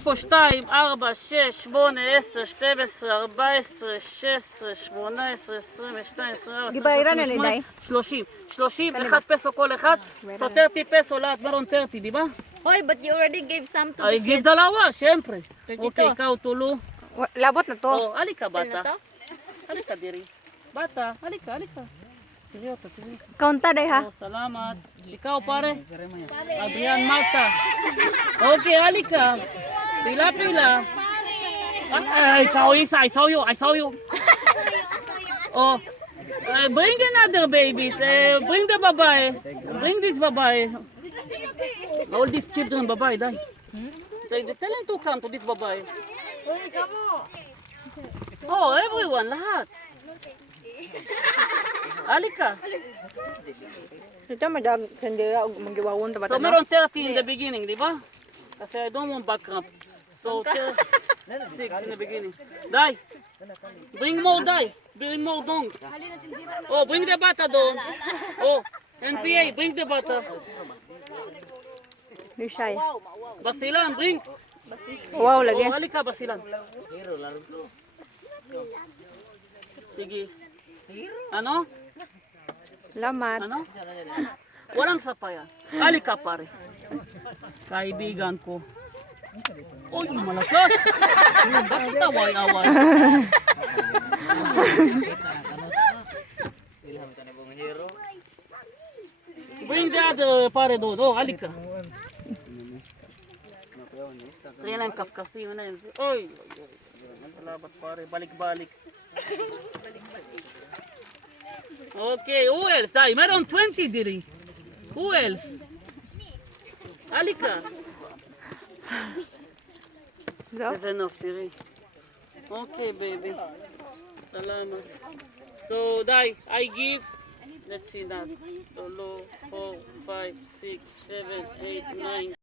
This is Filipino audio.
יש פה 2, 4, 6, 8, 10, 12, 14, 16, 18, 22, 24, Gibayaran na ni Day? 30. 30, 1 peso כל אחד. So 30 peso lahat, meron 30, di ba? Hoy, but you already gave some to Ay, the give kids. dalawa, syempre. 32. Okay, ikaw tulo. Labot na to. Oh, halika Ano bata. to? Halika diri. Bata, halika, halika. Seryoso, seryoso. Kaunta Day ha. Oh, salamat. Ikaw pare. Adrian Marta. Okay, halika. Pila. Ay, ikaw isa. I saw you. Oh. Bring another babies. Bring the babae. Bring this babae. All these children babae, dai. Say, tell them to come to this babae. Oh, everyone, lahat. Halika. Ito madag sandira og magiwawon ta bata. So meron 30 in the beginning, di ba? Kasi I don't want backcramp. So 6 in the beginning. Dai. Bring more Dai. Bring more dong. Oh, bring the bata dong. Oh, NPA, bring the bata. Lisay. Basilan, bring. Wow lagi. Oh, halika Basilan. Sige. Ano? Lamat. Ano? Walang sapayan. Halika pare. Kaibigan ko. Uy, malakas. Bakit away-away? Bring the other pare doon. Oh, halika. Kaya lang kafkasi mo na yun. Uy. Salamat pare. Balik-balik. Okay, who else? Dai, meron 20 diri. Who else? Halika. That's enough, diri. Okay, baby. Salamat. So, Dai, I give, let's see that. 4, 5, 6, 7, 8, 9.